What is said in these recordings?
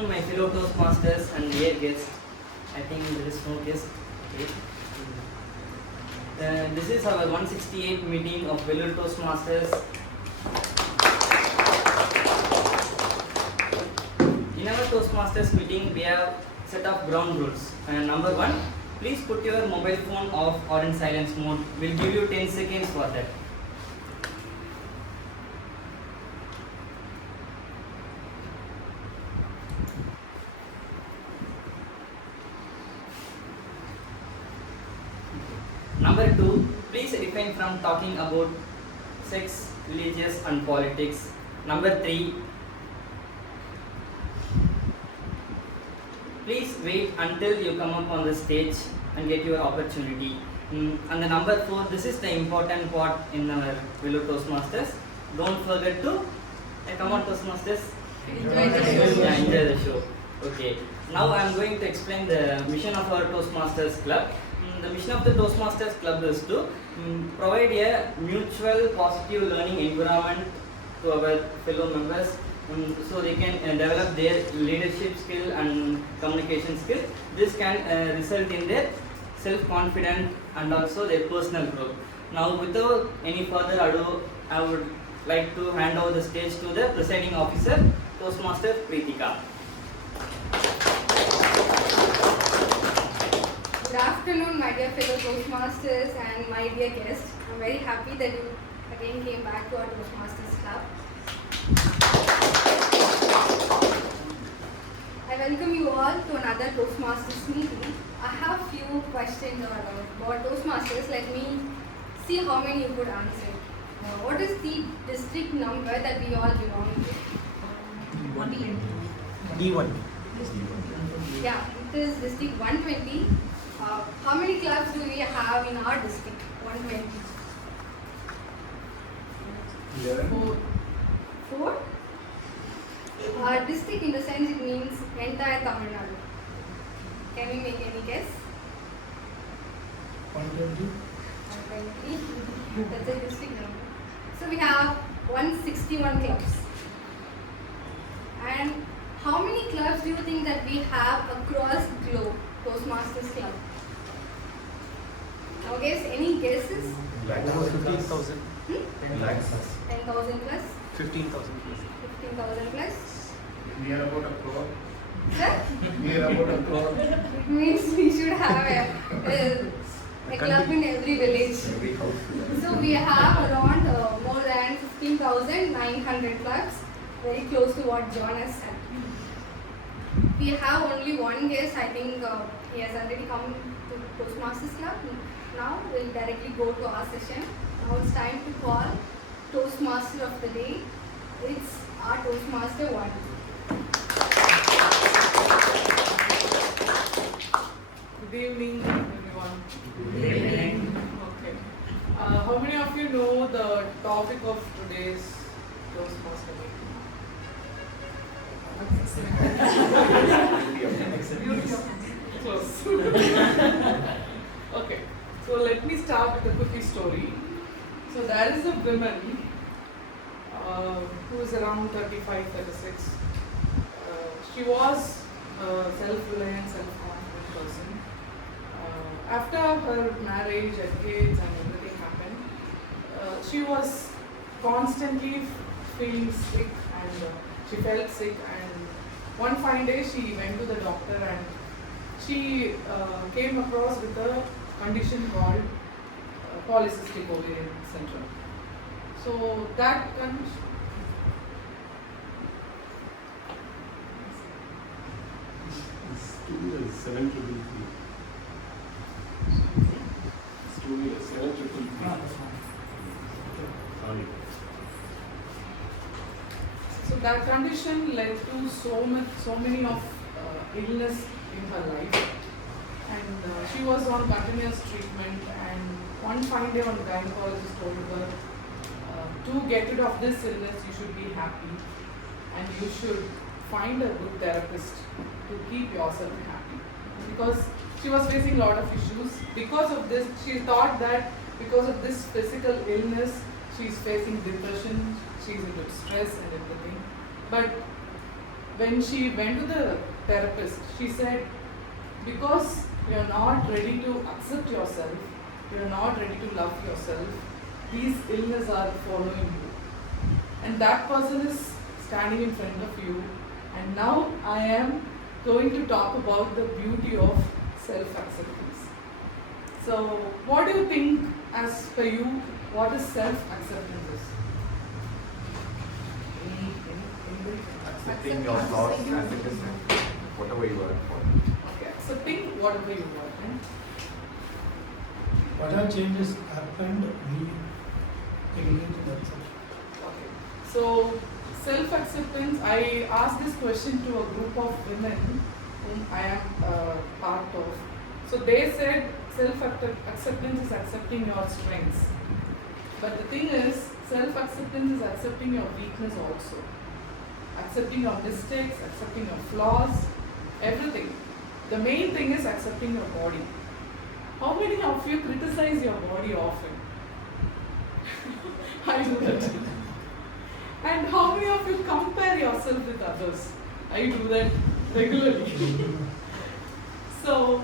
afternoon, my fellow Toastmasters and dear guests. I think there is no guest. Okay. This is our 168th meeting of fellow Toastmasters. In our Toastmasters meeting, we have set of ground rules. Number one, please put your mobile phone off or in silence mode. We'll give you 10 seconds for that. Number two, please refrain from talking about sex, religious and politics. Number three, please wait until you come up on the stage and get your opportunity. And the number four, this is the important part in our fellow Toastmasters. Don't forget to come on Toastmasters. Enjoy the show. Okay. Now I am going to explain the mission of our Toastmasters Club. The mission of the Toastmasters Club is to provide a mutual positive learning environment to our fellow members so they can develop their leadership skill and communication skill. This can result in their self-confidence and also their personal growth. Now without any further ado, I would like to hand over the stage to the presiding officer, Toastmaster Preetika. Good afternoon, my dear fellow Toastmasters and my dear guests. I'm very happy that you again came back to our Toastmasters Club. I welcome you all to another Toastmasters meeting. I have few questions about Toastmasters. Let me see how many you could answer. What is the district number that we all belong to? D1. Yeah, it is district 120. How many clubs do we have in our district? 120. 4? District in the sense it means entire Tamil Nadu. Can we make any guess? 120. 120. That's a district number. So we have 161 clubs. And how many clubs do you think that we have across the globe? Toastmasters Club. Now guess, any guesses? 15,000. 10,000 plus? 15,000 plus. 15,000 plus? Near about a crore. Sir? Near about a crore. It means we should have a club in every village. So we have around more than 15,900 clubs, very close to what John has said. We have only one guest. I think he has already come to Toastmasters Club. Now we'll directly go to our session. Now it's time to call Toastmaster of the day. It's our Toastmaster 1. Good evening, everyone. Good evening. Okay. How many of you know the topic of today's Toastmaster meeting? Close. Okay. So let me start with a quickie story. So there is a woman who is around 35, 36. She was a self-reliant, self-confident person. After her marriage and kids and everything happened, she was constantly feeling sick and she felt sick, and one fine day she went to the doctor and she came across with a condition called polycystic ovarian syndrome. So that condition. Studio is 733. Studio is 733. Sorry. So that condition led to so many of illness in her life, and she was on continuous treatment. And one fine day, one gynecologist told her, to get rid of this illness, you should be happy, and you should find a good therapist to keep yourself happy. Because she was facing a lot of issues. Because of this, she thought that because of this physical illness, she is facing depression, she is into stress and everything. But when she went to the therapist, she said, because you're not ready to accept yourself, you're not ready to love yourself, these illnesses are following you. And that person is standing in front of you. And now I am going to talk about the beauty of self-acceptance. So what do you think, as per you, what is self-acceptance? Accepting your flaws as it is, whatever you are for. Okay, accepting whatever you want. Whatever changes happened, we engage in that section. Okay. So self-acceptance, I asked this question to a group of women whom I am part of. So they said self-acceptance is accepting your strengths. But the thing is, self-acceptance is accepting your weakness also. Accepting your mistakes, accepting your flaws, everything. The main thing is accepting your body. How many of you criticize your body often? I do that. And how many of you compare yourself with others? I do that regularly. So,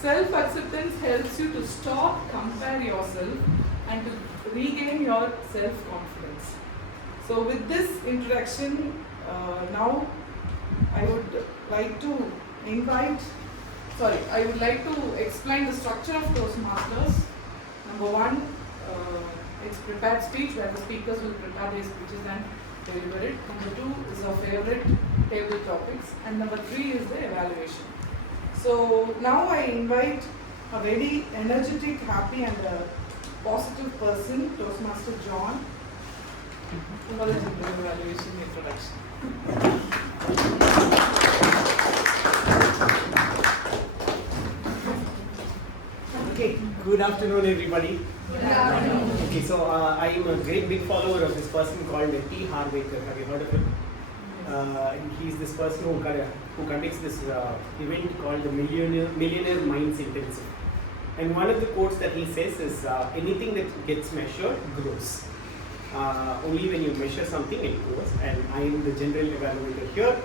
self-acceptance helps you to stop compare yourself and to regain your self-confidence. So, with this introduction, now I would like to I would like to explain the structure of Toastmasters. Number one, it's prepared speech, where the speakers will prepare their speeches and deliver it. Number two is our favorite table topics. And number three is the evaluation. So now I invite a very energetic, happy and positive person, Toastmaster John, for the general evaluation introduction. Okay, good afternoon everybody. Good afternoon. Okay, so I am a great big follower of this person called T. Harvaker. Have you heard of him? He's this person who conducts this event called the Millionaire Minds Intensive. And one of the quotes that he says is, anything that gets measured grows. Only when you measure something, it grows. And I am the general evaluator here.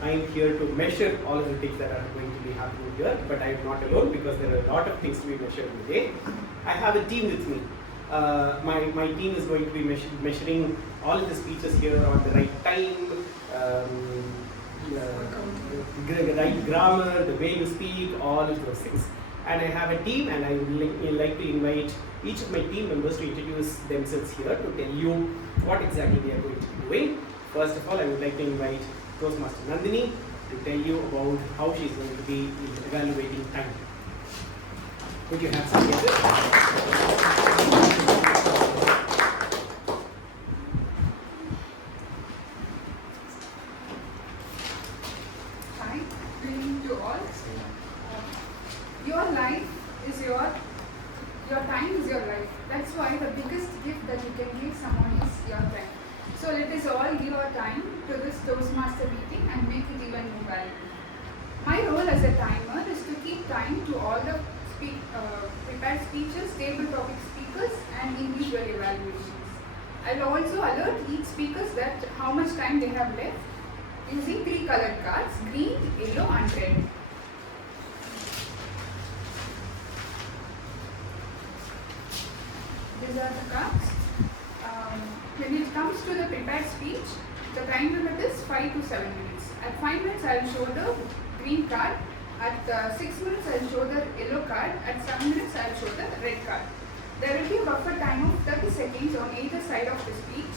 I am here to measure all of the things that are going to be happening here, but I am not alone because there are a lot of things to be measured today. I have a team with me. My team is going to be measuring all of the speeches here on the right time, the right grammar, the way you speak, all of those things. And I have a team, and I would like to invite each of my team members to introduce themselves here to tell you what exactly they are going to be doing. First of all, I would like to invite Toastmaster Nandini to tell you about how she is going to be evaluating time. Would you have some guesses? Hi, good evening to all. Your life is your time is your life. That's why the biggest gift that you can give someone is your time. So let us all give our time to this Toastmaster meeting and make it even more valuable. My role as a timer is to keep time to all the prepared speeches, table topic speakers and individual evaluations. I will also alert each speaker that how much time they have left using 3 colored cards, green, yellow and red. These are the cards. When it comes to the prepared speech, the time limit is 5 to 7 minutes. At 5 minutes, I will show the green card. At 6 minutes, I will show the yellow card. At 7 minutes, I will show the red card. There will be a buffer time of 30 seconds on either side of the speech.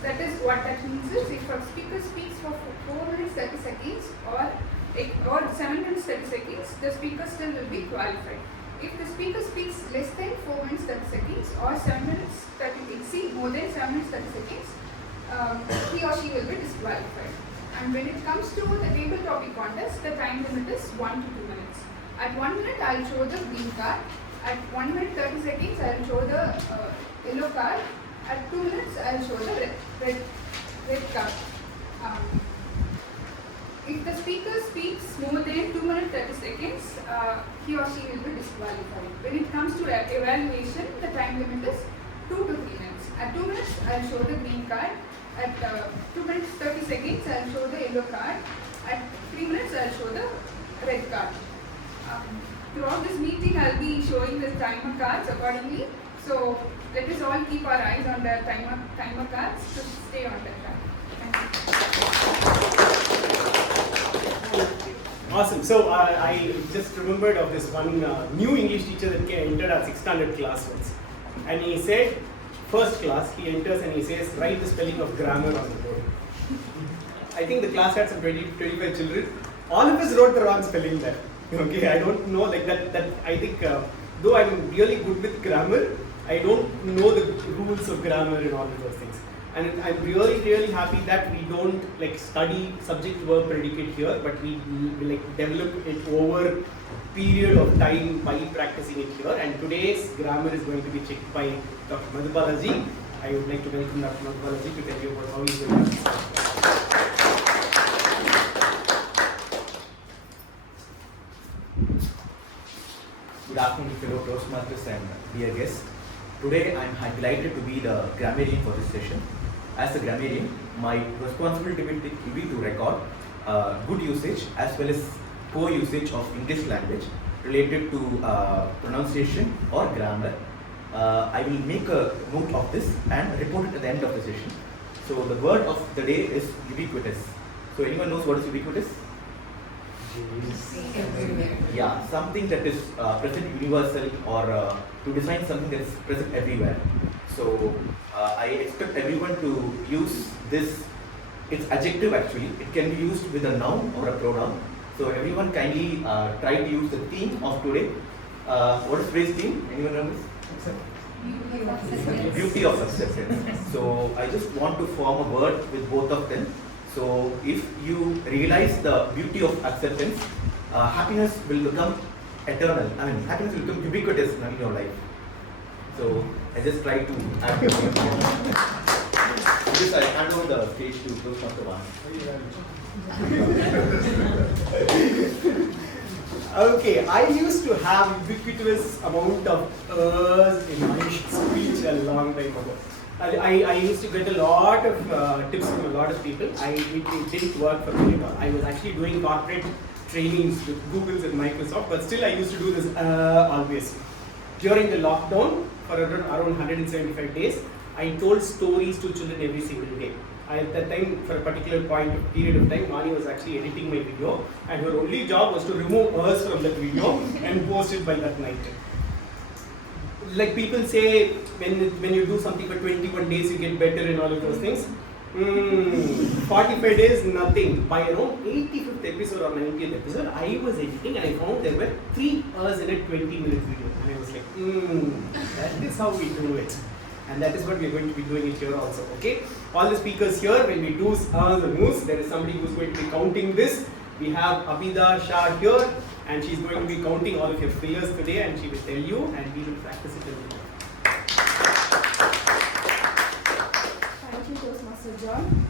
That is what that means is if a speaker speaks for 4 minutes 30 seconds or 7 minutes 30 seconds, the speaker still will be qualified. If the speaker speaks less than 4 minutes 30 seconds or 7 minutes 30 more than 7 minutes 30 seconds, he or she will be disqualified. And when it comes to the table topic contest, the time limit is 1 to 2 minutes. At 1 minute, I will show the green card. At 1 minute 30 seconds, I will show the yellow card. At 2 minutes, I will show the red card. If the speaker speaks more than 2 minutes 30 seconds, he or she will be disqualified. When it comes to evaluation, the time limit is 2 to 3 minutes. At 2 minutes, I will show the green card. At 2 minutes 30 seconds, I will show the yellow card. At 3 minutes, I'll show the red card. Throughout this meeting, I'll be showing the timer cards accordingly. So let us all keep our eyes on the timer cards to stay on the track. Thank you. Awesome. So I just remembered of this one new English teacher that entered our 6th standard class once. And he said, first class, he enters and he says, write the spelling of grammar on the board. I think the class had some 25 children. All of us wrote the wrong spelling there. Okay, I don't know like that I think, though I'm really good with grammar, I don't know the rules of grammar and all of those things. And I'm really happy that we don't like study subject verb predicate here, but we like develop it over period of time by practicing it here. And today's grammar is going to be checked by Dr. Madhubalaji. I would like to welcome Dr. Madhubalaji to tell you about how he's going to start. Good afternoon, fellow Toastmasters and dear guests. Today I am delighted to be the grammarian for this session. As a grammarian, my responsibility will be to record good usage as well as poor usage of English language related to pronunciation or grammar. I will make a note of this and report it at the end of the session. So the word of the day is ubiquitous. So anyone knows what is ubiquitous? Yeah, something that is present universal or to design something that is present everywhere. So I expect everyone to use this. It's adjective actually. It can be used with a noun or a pronoun. So everyone kindly try to use the theme of today. What is today's theme? Anyone know this? Beauty of acceptance. So I just want to form a word with both of them. So if you realize the beauty of acceptance, happiness will become eternal. I mean, happiness will become ubiquitous in your life. So I just try to add to it. With this, I hand over the stage to Toastmaster One. Okay, I used to have ubiquitous amount of in my speech a long time ago. I used to get a lot of tips from a lot of people. It didn't work for me at all. I was actually doing corporate trainings with Googles and Microsoft, but still I used to do this always. During the lockdown, for around 175 days, I told stories to children every single day. At that time, for a particular period of time, Mani was actually editing my video, and her only job was to remove us from that video and post it by that night. Like people say, when you do something for 21 days, you get better and all of those things. 45 days, nothing. By around 85th episode or 90th episode, I was editing and I found there were 3 hours in a 20-minute video. And I was like, that is how we do it. And that is what we are going to be doing it here also, okay? All the speakers here, when we do the moves, there is somebody who is going to be counting this. We have Abida Shah here, and she is going to be counting all of your fillers today, and she will tell you, and we will practice it a little. Thank you, Toastmaster John,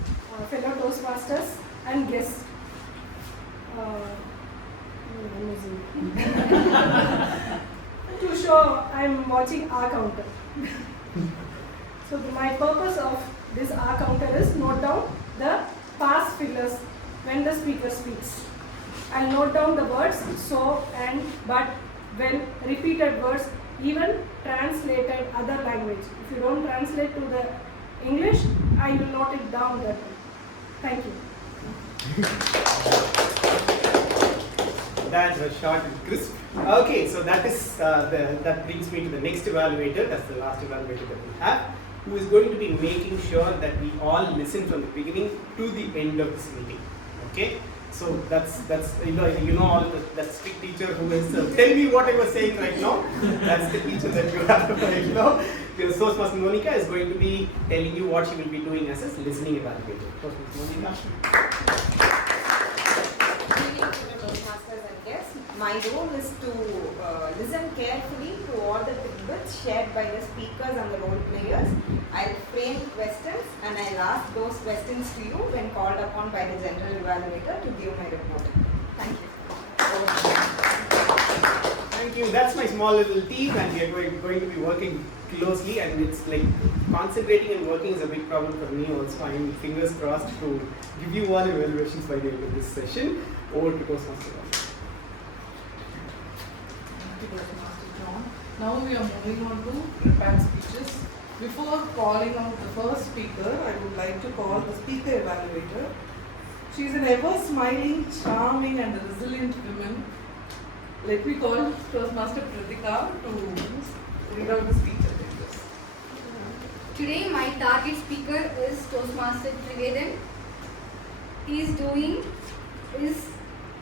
fellow Toastmasters and guests. To show I'm watching R counter. So my purpose of this R counter is note down the past fillers when the speaker speaks. I'll note down the words so, and, but, when, repeated words, even translated other language. If you don't translate to the English, I will note it down that way. Thank you. That was short and crisp. Okay, so that is that brings me to the next evaluator. That's the last evaluator that we have, who is going to be making sure that we all listen from the beginning to the end of this meeting. Okay, so that's you know all that strict teacher who is tell me what I was saying right now. That's the teacher that you have right now. Because Toastmaster Monica is going to be telling you what she will be doing as a listening evaluator. Toastmaster Monica. Toastmasters and guests. My role is to listen carefully to all the tidbits shared by the speakers and the role players. I'll frame questions and I'll ask those questions to you when called upon by the general evaluator to give my report. Thank you. Thank you. That's my small little team, and we are going to be working closely. And it's like concentrating and working is a big problem for me also. I'm fingers crossed to give you all evaluations by the end of this session. Over to Toastmaster. Thank you, Toastmaster John. Now we are moving on to prepared speeches. Before calling out the first speaker, I would like to call the speaker evaluator. She is an ever-smiling, charming and resilient woman. Let me call Toastmaster Pratika to read out the speech. Today my target speaker is Toastmaster Triveden. He is doing his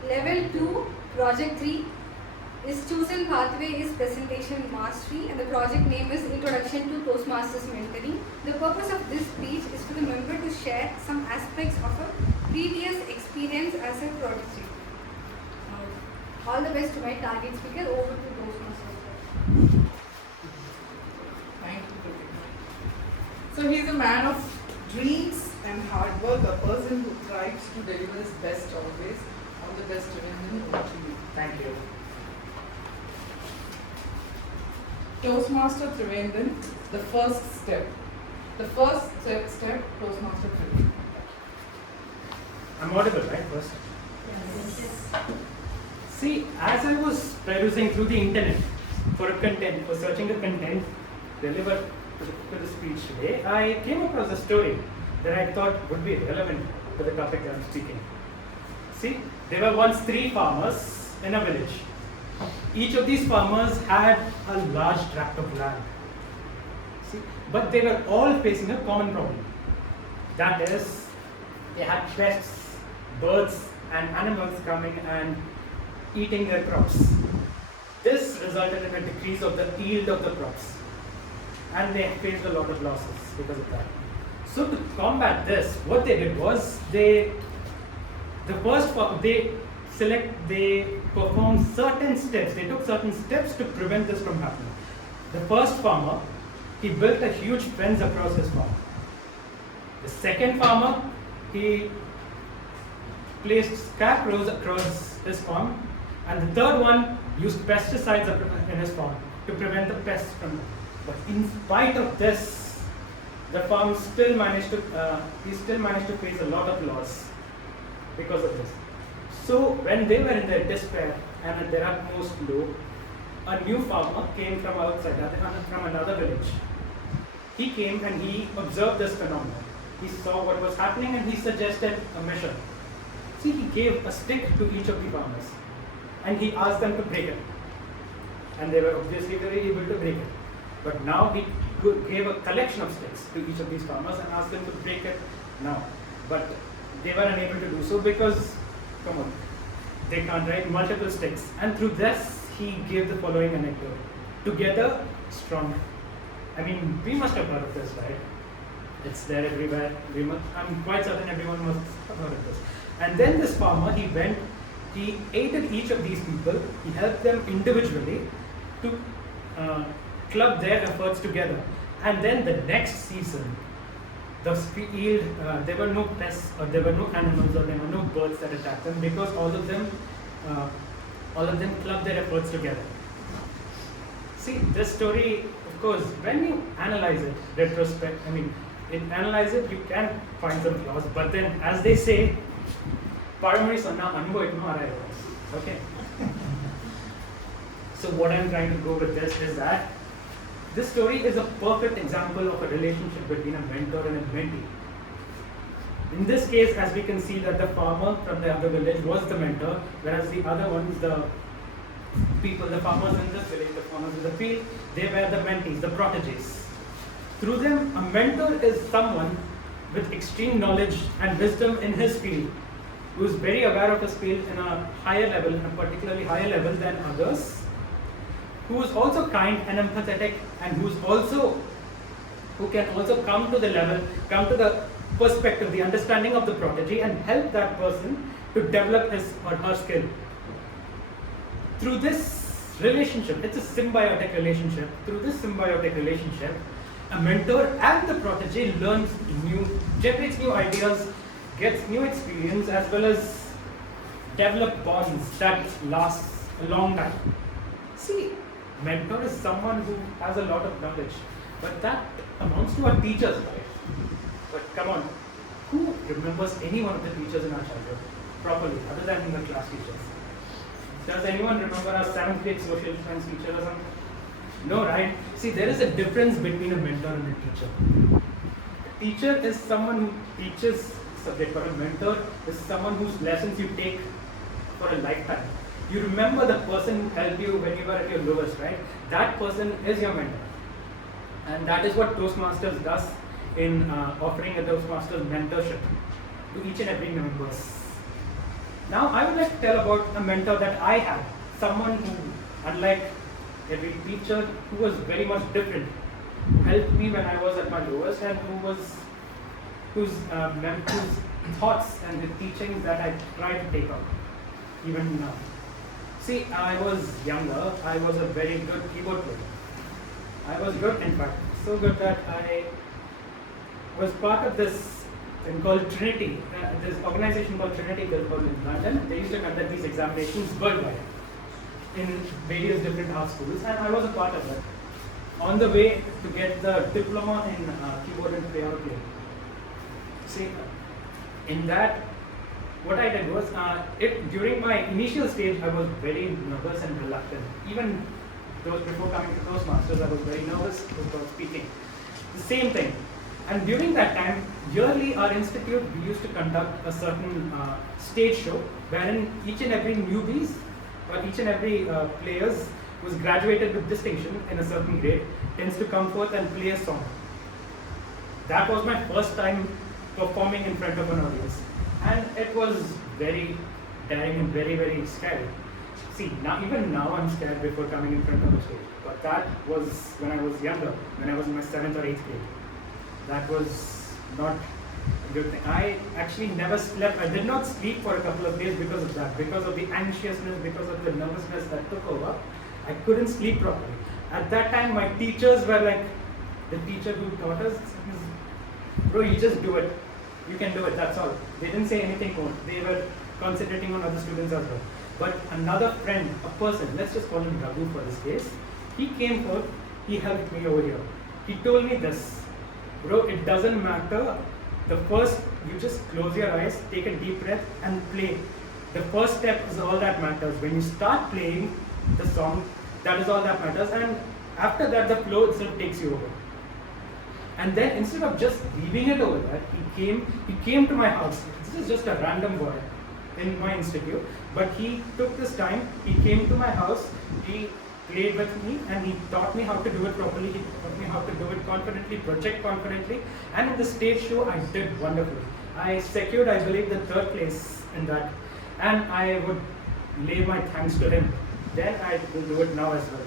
level 2 project 3. His chosen pathway is presentation mastery, and the project name is Introduction to Toastmasters Mentoring. The purpose of this speech is for the member to share some aspects of a previous experience as a protege. All the best to my target speaker. Over to Toastmasters. Thank you, Pratika. So he is a man of dreams and hard work, a person who strives to deliver his best always. All the best to him. Over to you. Thank you. Toastmaster Trivenden, the first step. The first step, Toastmaster Trivenden. I'm audible, right? First. See, as I was perusing through the internet for searching the content delivered to the speech today, I came across a story that I thought would be relevant to the topic I'm speaking. See, there were once 3 farmers in a village. Each of these farmers had a large tract of land. See, but they were all facing a common problem. That is, they had pests, birds, and animals coming and eating their crops. This resulted in a decrease of the yield of the crops, and they faced a lot of losses because of that. So to combat this, what they did was they performed certain steps. They took certain steps to prevent this from happening. The first farmer, he built a huge fence across his farm. The second farmer, he placed scarecrows across his farm, and the third one used pesticides in his farm to prevent the pests from. But in spite of this, the farm still managed to face a lot of loss because of this. So when they were in their despair and at their utmost low, a new farmer came from outside, from another village. He came and he observed this phenomenon. He saw what was happening and he suggested a measure. See, he gave a stick to each of the farmers and he asked them to break it. And they were obviously very able to break it. But now he gave a collection of sticks to each of these farmers and asked them to break it now. But they were unable to do so because, come on, they can't write multiple sticks. And through this, he gave the following anecdote. Together, strong. I mean, we must have heard of this, right? It's there everywhere. I'm quite certain everyone must have heard of this. And then this farmer, he aided each of these people. He helped them individually to club their efforts together. And then the next season, the yield, there were no pests, or there were no animals, or there were no birds that attacked them because all of them clubbed their efforts together. See, this story, of course, when you analyze it, analyze it, you can find some flaws. But then, as they say, okay. So what I'm trying to go with this is that this story is a perfect example of a relationship between a mentor and a mentee. In this case, as we can see that the farmer from the other village was the mentor, whereas the other ones, the farmers in this village, the farmers in the field, they were the mentees, the proteges. Through them, a mentor is someone with extreme knowledge and wisdom in his field, who is very aware of his field in a higher level, in a particularly higher level than others, who is also kind and empathetic, and who can also come to the perspective, the understanding of the protege, and help that person to develop his or her skill. Through this relationship, it's a symbiotic relationship. Through this symbiotic relationship, a mentor and the protege generates new ideas, gets new experience, as well as develop bonds that last a long time. See, mentor is someone who has a lot of knowledge, but that amounts to our teachers, right? But come on, who remembers any one of the teachers in our childhood properly, other than the class teachers? Does anyone remember our 7th grade social science teacher or something? No, right? See, there is a difference between a mentor and a teacher. A teacher is someone who teaches subject, but a mentor is someone whose lessons you take for a lifetime. You remember the person who helped you when you were at your lowest, right? That person is your mentor. And that is what Toastmasters does in offering a Toastmasters mentorship to each and every member. Now, I would like to tell about a mentor that I had, someone who, unlike every teacher, who was very much different, who helped me when I was at my lowest, and whose thoughts and the teachings that I try to take up even now. See, I was younger, I was a very good keyboard player. I was good, in fact, so good that I was part of this thing called Trinity, this organization called Trinity Guildhall in London. They used to conduct these examinations worldwide in various different art schools, and I was a part of that. On the way to get the diploma in keyboard and piano playing. See, in that, what I did was, during my initial stage, I was very nervous and reluctant. Even before coming to Toastmasters, I was very nervous about speaking. The same thing. And during that time, yearly our institute, we used to conduct a certain stage show wherein each and every newbies or each and every players who's graduated with distinction in a certain grade tends to come forth and play a song. That was my first time performing in front of an audience. And it was very daring and very, very scary. See, even now I'm scared before coming in front of a stage. But that was when I was younger, when I was in my 7th or 8th grade. That was not a good thing. I actually never slept. I did not sleep for a couple of days because of that, because of the anxiousness, because of the nervousness that took over. I couldn't sleep properly. At that time, my teachers were like, the teacher who taught us, bro, you just do it. You can do it, that's all. They didn't say anything more. They were concentrating on other students as well. But another friend, a person, let's just call him Raghu for this case, he came forth, he helped me over here. He told me this, bro, it doesn't matter. The first, you just close your eyes, take a deep breath and play. The first step is all that matters. When you start playing the song, that is all that matters. And after that, the flow itself takes you over. And then instead of just leaving it over there, he came to my house. This is just a random boy in my institute, but he took this time, he came to my house, he played with me and he taught me how to do it properly, he taught me how to do it confidently, project confidently, and in the stage show I did wonderfully. I secured, I believe, the 3rd place in that, and I would lay my thanks to him. Then I will do it now as well.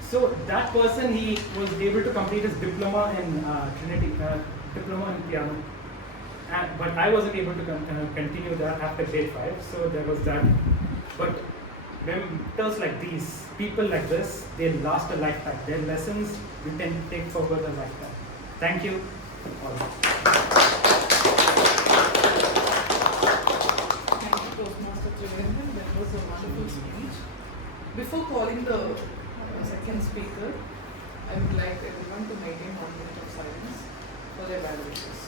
So that person, he was able to complete his diploma in Trinity, diploma in piano. But I wasn't able to continue that after grade 5, so there was that. But mentors like these, people like this, they last a lifetime. Their lessons you can take forward a lifetime. Thank you all. Thank you, Toastmaster Trivandrum. That was a wonderful speech. Before calling the second speaker, I would like everyone to maintain 1 minute of silence for their evaluations.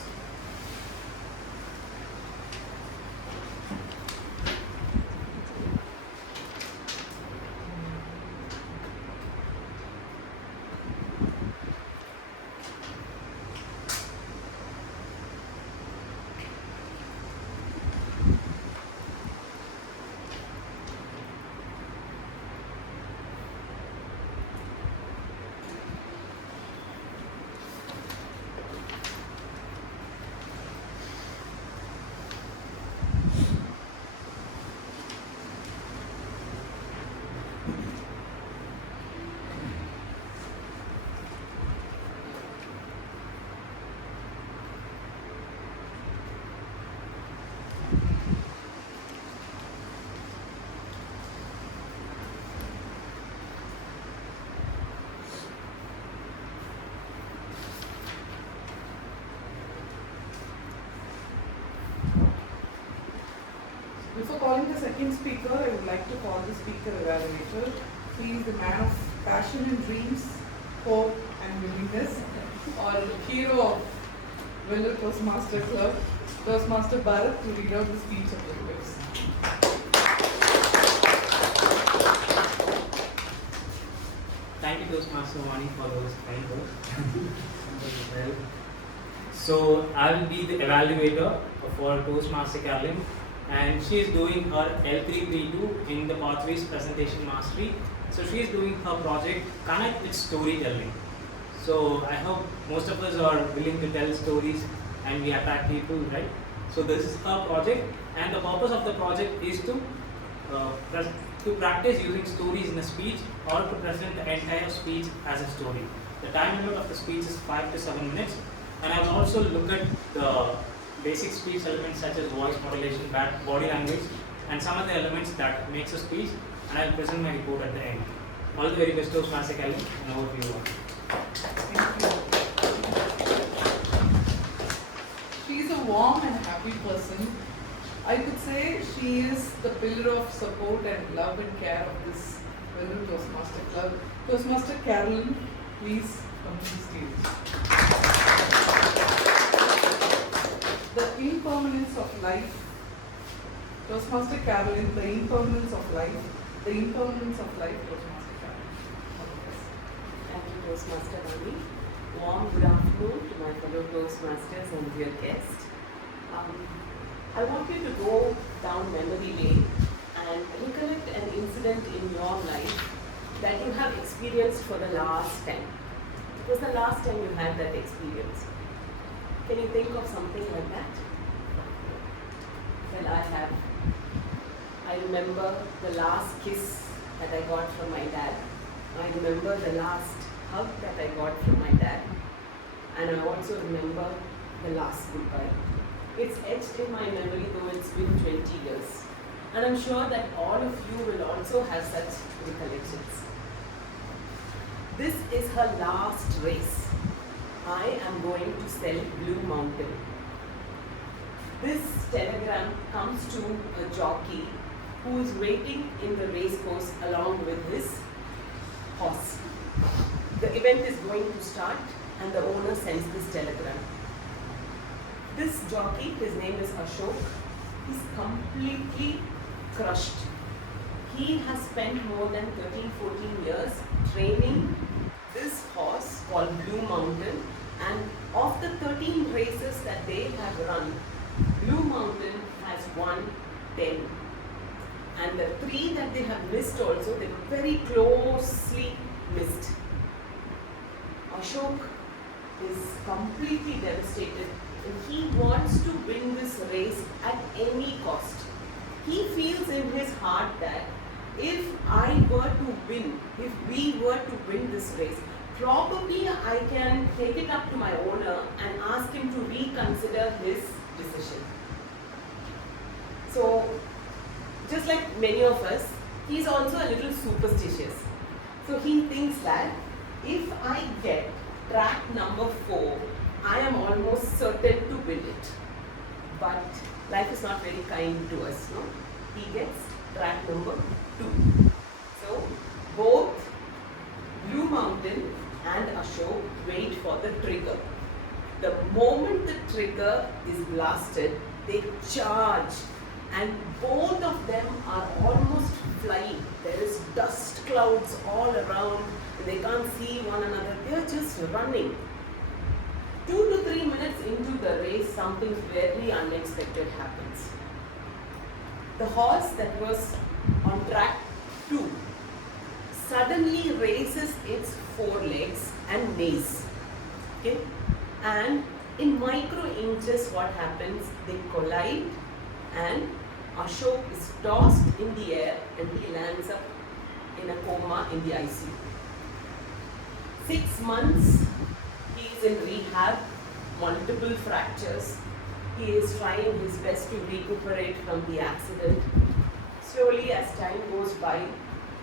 Before calling the second speaker, I would like to call the speaker evaluator He is the man of passion and dreams, hope and willingness, or hero of Vellore Toastmaster Club, Toastmaster Bharat, to read out the speech of the quiz. Thank you, Toastmaster Vani, for those kind words. So, I will be the evaluator for Toastmaster Carolyn, and she is doing her L3P2 in the Pathways Presentation Mastery. So, she is doing her project Connect with Storytelling. So, I hope most of us are willing to tell stories and we attract people, right? So, this is her project, and the purpose of the project is to practice using stories in a speech or to present the entire speech as a story. The time limit of the speech is 5 to 7 minutes, and I will also look at the basic speech elements such as voice modulation, body language, and some of the elements that makes a speech, and I will present my report at the end. All the very best, Toastmaster Kelly, and over to you. Thank you. She is a warm and happy person. I could say she is the pillar of support and love and care of this Vellore Toastmaster Club. Toastmaster Carolyn, please come to the stage. The impermanence of life. Toastmaster Carolyn, the impermanence of life. The impermanence of life, Toastmaster Carolyn. All the best. Thank you, Toastmaster Vani. Warm good afternoon to my fellow Toastmasters and dear guests. I want you to go down memory lane and recollect an incident in your life that you have experienced for the last time. It was the last time you had that experience. Can you think of something like that? Well, I have. I remember the last kiss that I got from my dad. I remember the last hug that I got from my dad. And I also remember the last goodbye. It's etched in my memory, though it's been 20 years. And I'm sure that all of you will also have such recollections. This is her last race. I am going to sell Blue Mountain. This telegram comes to a jockey who is waiting in the race course along with his horse. The event is going to start and the owner sends this telegram. This jockey, his name is Ashok, is completely crushed. He has spent more than 13-14 years training this horse called Blue Mountain, and of the 13 races that they have run, Blue Mountain has won 10. And the 3 that they have missed also, they very closely missed. Ashok is completely devastated. And he wants to win this race at any cost. He feels in his heart that if I were to win, if we were to win this race, probably I can take it up to my owner and ask him to reconsider his decision. So, just like many of us, he is also a little superstitious. So he thinks that if I get track number 4, I am almost certain to win it. But life is not very kind to us, no? He gets track number 2. So both Blue Mountain and Ashok wait for the trigger. The moment the trigger is blasted, they charge, and both of them are almost flying. There is dust clouds all around, they can't see one another, they are just running. 2 to 3 minutes into the race, something very unexpected happens. The horse that was on track 2 suddenly raises its forelegs and neighs. Okay? And in micro inches, what happens? They collide, and Ashok is tossed in the air and he lands up in a coma in the ICU. 6 months. He is in rehab, multiple fractures. He is trying his best to recuperate from the accident. Slowly, as time goes by,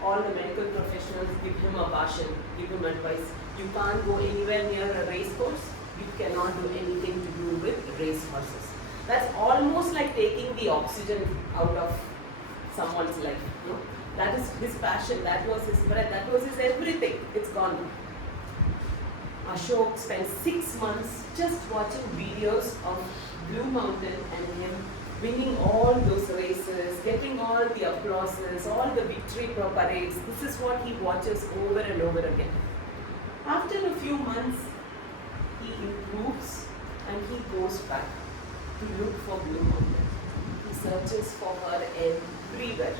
all the medical professionals give him a caution, give him advice. You can't go anywhere near a race course. You cannot do anything to do with race horses. That's almost like taking the oxygen out of someone's life. No? That is his passion, that was his breath, that was his everything. It's gone now. Ashok spent 6 months just watching videos of Blue Mountain and him winning all those races, getting all the applauses, all the victory parades. This is what he watches over and over again. After a few months, he improves and he goes back to look for Blue Mountain. He searches for her everywhere,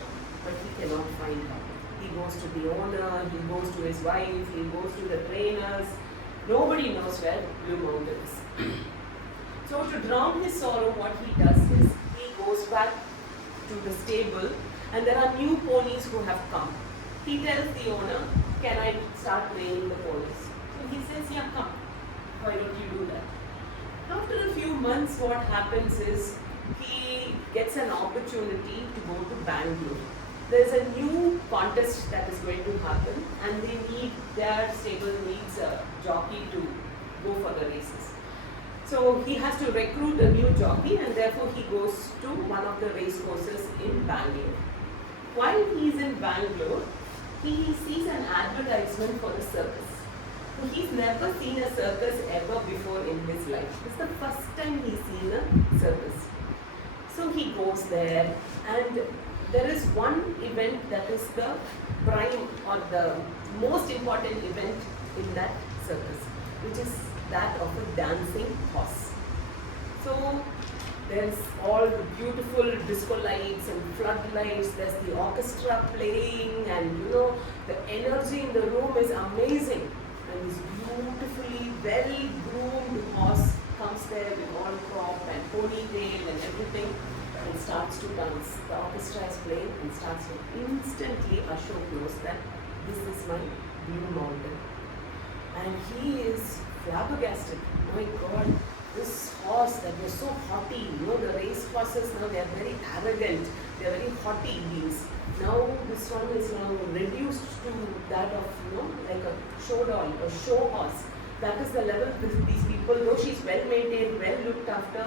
but he cannot find her. He goes to the owner, he goes to his wife, he goes to the trainers. Nobody knows where Blue Mountain is. So to drown his sorrow, what he does is he goes back to the stable and there are new ponies who have come. He tells the owner, can I start training the ponies? So he says, yeah, come. Why don't you do that? After a few months, what happens is he gets an opportunity to go to Bangalore. There's a new contest that is going to happen and their stable needs a jockey to go for the races. So he has to recruit a new jockey and therefore he goes to one of the race courses in Bangalore. While he is in Bangalore, he sees an advertisement for a circus. So he's never seen a circus ever before in his life. It's the first time he's seen a circus. So he goes there and there is one event that is the prime or the most important event in that circus, which is that of a dancing horse. So there's all the beautiful disco lights and floodlights, there's the orchestra playing and the energy in the room is amazing. And this beautifully well-groomed horse comes there with all crop and ponytail and everything and starts to dance. The orchestra is playing and starts to instantly Ashok knows that this is my Blue Mountain. And he is flabbergasted. My God, this horse that was so haughty, the race horses now they are very arrogant, they are very haughty beings. Now this one is now reduced to that of like a show doll, a show horse. That is the level with these people, though she's well maintained, well looked after,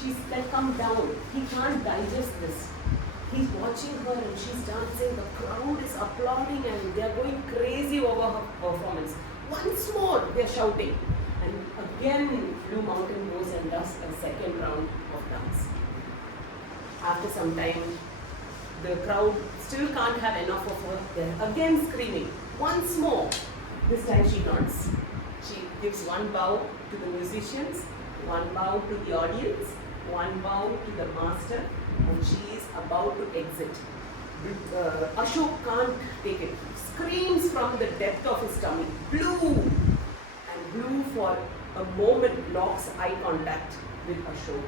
she's like come down. He can't digest this. He's watching her and she's dancing, the crowd is applauding and they are going crazy over her performance. Once more they are shouting. And again Blue Mountain goes and does a second round of dance. After some time, the crowd still can't have enough of her. They're again screaming. Once more. This time she nods. She gives one bow to the musicians, one bow to the audience, one bow to the master, and she is about to exit. Ashok can't take it. Screams from the depth of his tummy, Blue! And Blue for a moment locks eye contact with Ashok.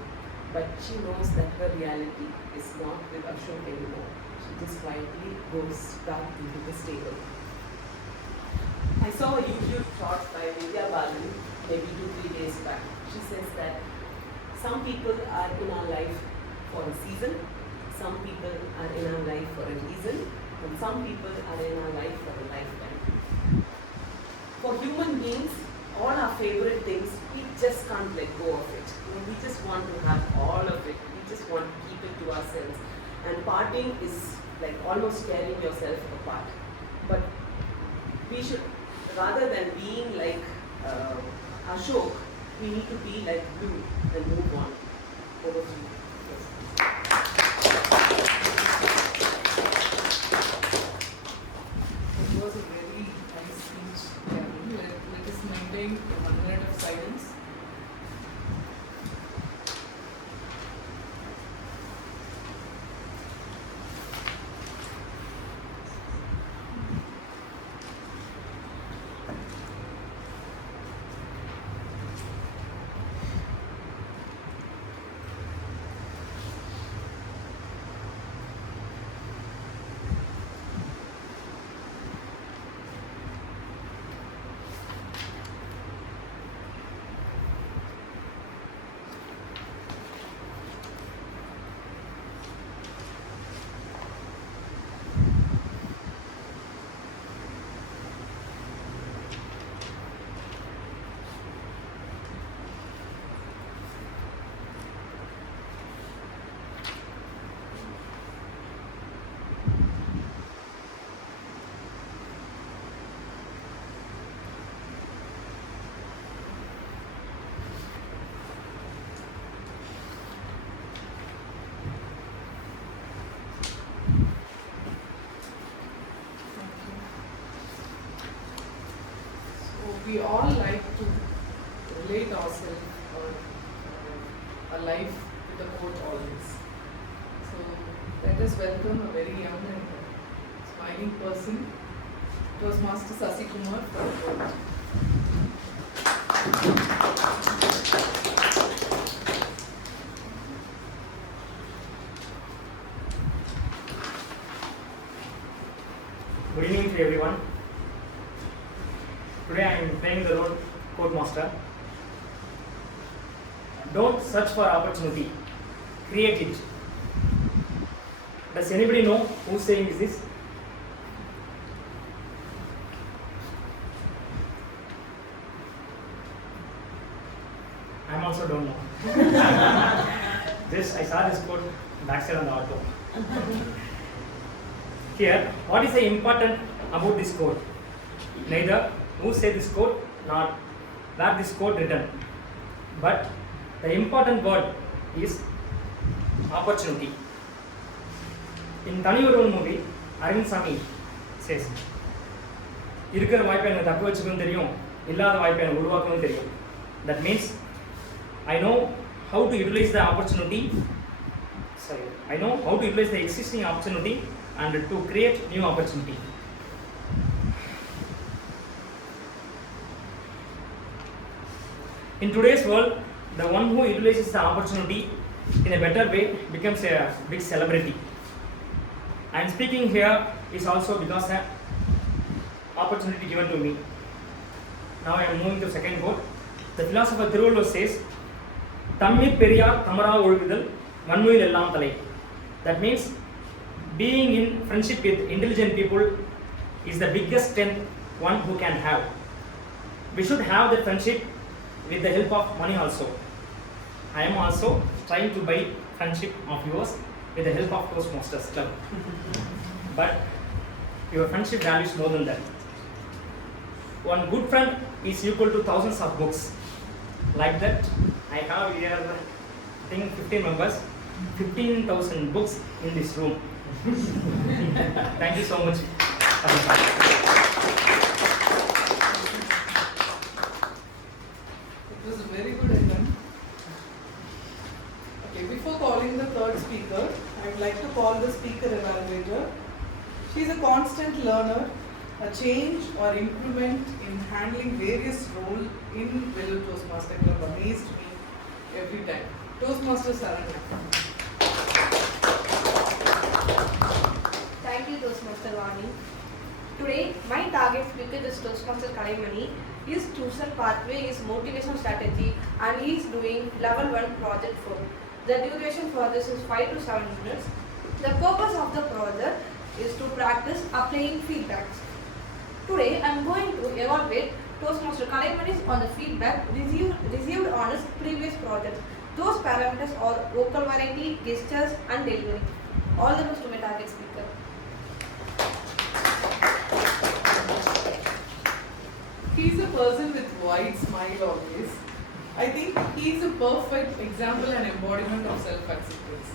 But she knows that her reality is not with Ashok anymore. She just quietly goes back into the stable. I saw a YouTube short by Vidya Balan maybe 2-3 days back. She says that some people are in our life for a season, some people are in our life for a reason, and some people are in our life for a lifetime. For human beings, all our favorite things, we just can't let go of it. We just want to have all of it. We just want to keep it to ourselves. And parting is like almost tearing yourself apart. But we should, rather than being like Ashok, we need to be like Blue and move on. Over to you. It was a very nice speech. Let us maintain 1 minute of silence. we all like to relate ourselves or our life with a quote always. So let us welcome a very young and smiling person, Toastmaster Sasi Kumar for the quote. Good evening to everyone. Today I am playing the role Code Master. Don't search for opportunity, create it. Does anybody know who's saying this? I also don't know. This I saw this quote backside on the auto. Here, what is the important about this quote? Neither who said this quote nor where this quote written. But the important word is opportunity. In Thani Oru movie, Arvind Sami says, இருக்கிற வாய்ப்பை எனக்கு தக்க வச்சுக்கணும் தெரியும், இல்லாத வாய்ப்பை எனக்கு உருவாக்கணும் தெரியும். That means I know how to utilize the opportunity. I know how to utilize the existing opportunity and to create new opportunity. In today's world, the one who utilizes the opportunity in a better way becomes a big celebrity. I am speaking here is also because an opportunity given to me. Now I am moving to second quote. The philosopher Thiruvallur says, "Thammir periyar thamara olvidal vanmuyil ellam thalai." That means being in friendship with intelligent people is the biggest strength one who can have. We should have that friendship with the help of money also. I am also trying to buy friendship of yours with the help of Toastmasters Club. But your friendship values more than that. One good friend is equal to thousands of books. Like that, I have here, I think 15 members, 15,000 books in this room. Thank you so much. It was a very good event. Okay, before calling the third speaker, I would like to call the speaker evaluator. She is a constant learner. A change or improvement in handling various roles in Vellore Toastmaster Club amazed me every time. Toastmaster Saranya. Thank you, Toastmaster Vani. Today, my target speaker is Toastmaster Kalaimani. His chosen pathway is motivation strategy and he is doing level 1 project 4. The duration for this is 5 to 7 minutes. The purpose of the project is to practice applying feedbacks. Today, I am going to evaluate Toastmaster Kalaimani on the feedback received on his previous projects. Those parameters are vocal variety, gestures and delivery. All the best to my target speaker. He's a person with wide smile always. I think he's a perfect example and embodiment of self-acceptance.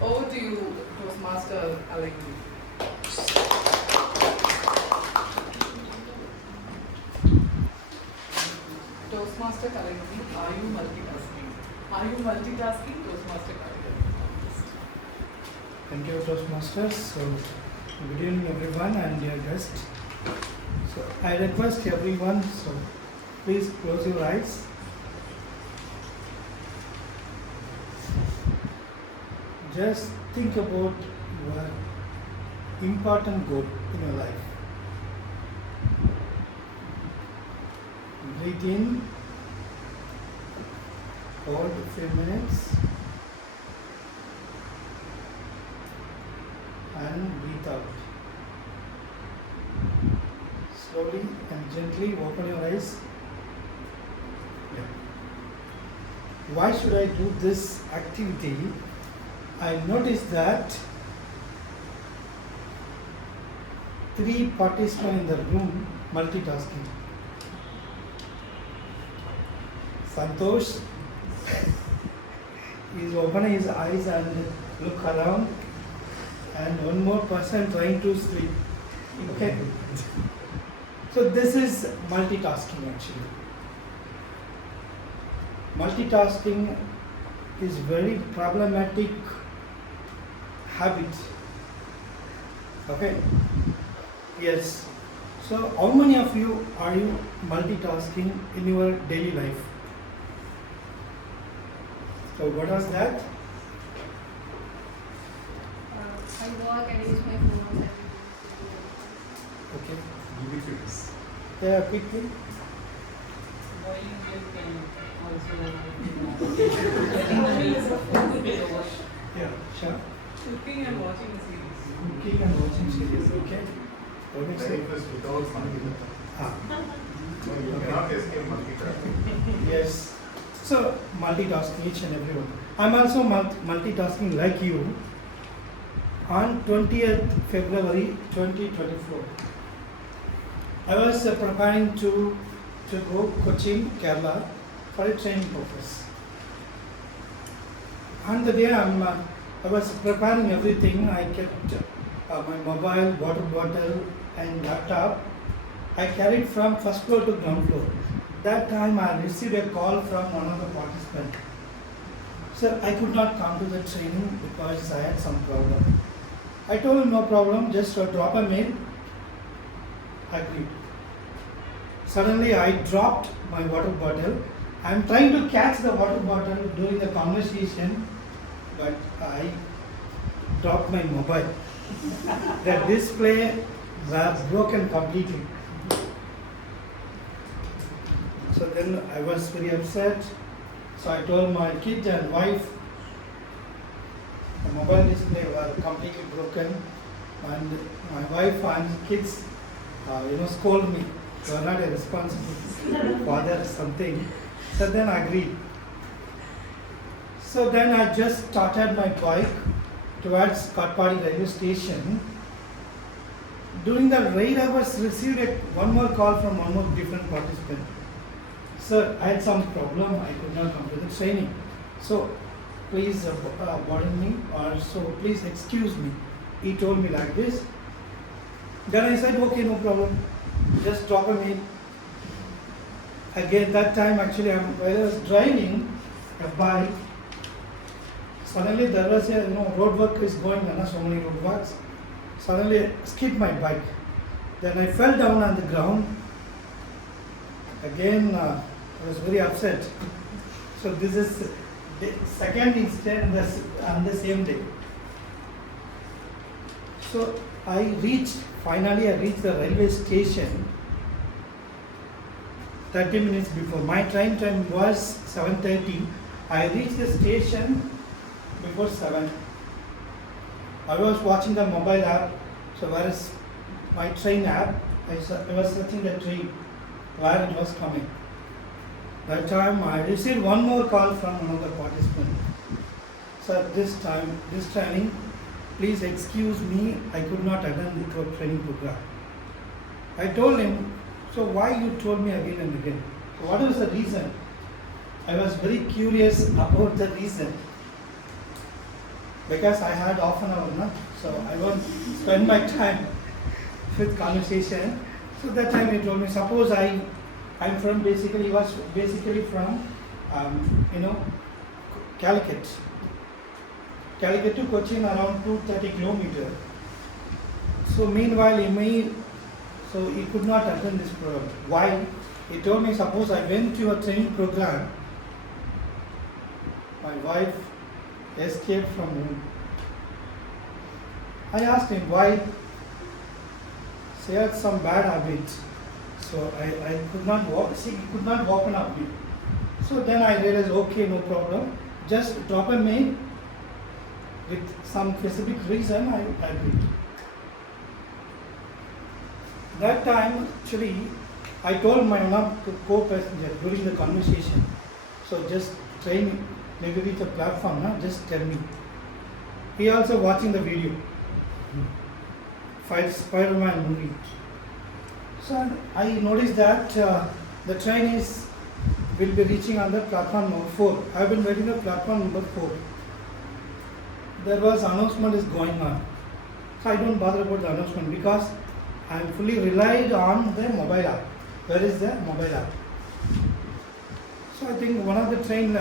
Over to you, Toastmaster Kalaimani. Toastmaster Kalaimani, are you multitasking? Are you multitasking, Toastmaster Kalaimani? Thank you, Toastmasters. So, good evening, everyone, and dear guests. So, I request everyone, so please close your eyes. Just think about your important goal in your life. Breathe in, hold a few minutes, and breathe out. Slowly and gently open your eyes. Why should I do this activity? I noticed that 3 participants in the room multitasking. Santosh is opening his eyes and look around, and one more person trying to sleep. Okay. So this is multitasking actually. Multitasking is very problematic habit. Okay. Yes. So how many of you are you multitasking in your daily life? So what was that? I work and use my phone. Okay. Ubiquitous. Yeah, quickly. Yeah, sure. Cooking and watching a series. Cooking and watching series. Okay. What do you say? Breakfast without multitasking. Ah. No, you cannot escape multitasking. Yes. So multitasking each and every one. I'm also multitasking like you. On 20th February 2024, I was preparing to go Cochin, Kerala for a training purpose. On the day I was preparing everything. I kept my mobile, water bottle and laptop. I carried from first floor to ground floor. That time I received a call from one of the participants. Sir, I could not come to the training because I had some problem. I told him no problem, just drop a mail. Agreed. Suddenly I dropped my water bottle. I am trying to catch the water bottle during the conversation, but I dropped my mobile. The display was broken completely. So then I was very upset. So I told my kid and wife, the mobile display was completely broken, and my wife and kids, scold me. You are not a responsible father or something. So then I agreed. So then I just started my bike towards Katpadi railway station. During the ride, I was received one more call from one more different participant. Sir, I had some problem. I could not come to the training. So please pardon me, or so please excuse me. He told me like this. Then I said, okay, no problem. Just drop a mail. Again, that time actually, while I was driving a bike, suddenly there was a road work is going on, so many road works. Suddenly I skipped my bike. Then I fell down on the ground. Again, I was very upset. So this is the second incident on the same day. So finally I reached the railway station 30 minutes before. My train time was 7:30. I reached the station before 7. I was watching the mobile app, so where is my train app? I was searching the train, where it was coming. That time I received one more call from another participant. Sir, this training, please excuse me, I could not attend the training program. I told him, so why you told me again and again? So what was the reason? I was very curious about the reason. Because I had half an hour, so I won't spend my time with conversation. So that time he told me, suppose I'm from he was basically from, Calicut. Calicut to Cochin around 230 kilometers. So meanwhile, he could not attend this program. Why? He told me, suppose I went to a training program, my wife escaped from home. I asked him why. She had some bad habits. So I could not walk, she could not open up me. So then I realized, okay, no problem. Just drop a mail with some specific reason, I agreed. That time, actually, I told my co-passenger during the conversation, so just train, maybe reach a platform, just tell me. He also watching the video, Spider-Man movie. So I noticed that the train will be reaching on the platform number 4. I have been waiting at platform number 4. There was announcement is going on. So I don't bother about the announcement because I'm fully relied on the mobile app. Where is the mobile app? So I think one of the train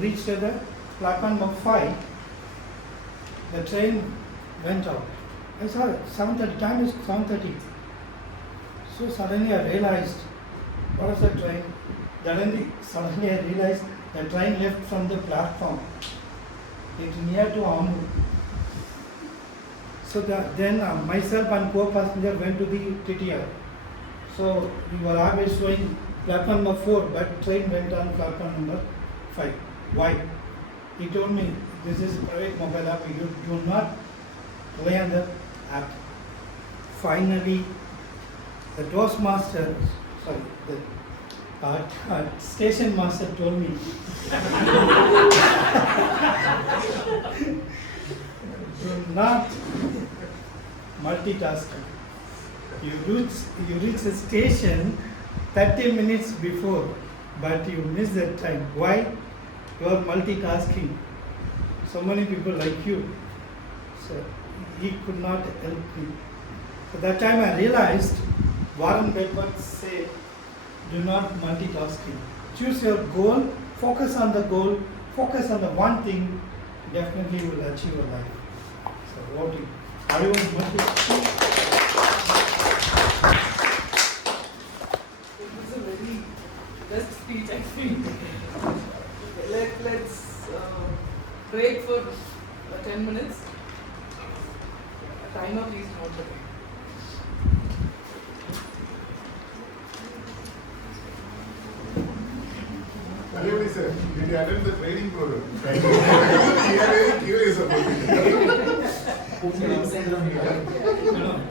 reached at the platform of 5. The train went out. I saw it, 7:30, time is 7:30. So suddenly I realized, what was the train? Suddenly I realized the train left from the platform. It's near to Amur. So then myself and co-passenger went to the TTR. So we were always showing platform number 4, but train went on platform number 5. Why? He told me, this is private mobile app, you do not play on the app. Finally, the Toastmaster, sorry, the station master told me, do not multitask. You reach the station 30 minutes before, but you miss that time. Why? You are multitasking. So many people like you. So he could not help me. So that time I realized Warren Buffett said, do not multitasking. Choose your goal, focus on the goal, focus on the one thing, definitely you will achieve your life. So voting. Everyone multitasking. It was a very best speech, I think. Let's break for 10 minutes. Timer, please note the time. Anyway, sir, did you attend the training program? We are very curious about it.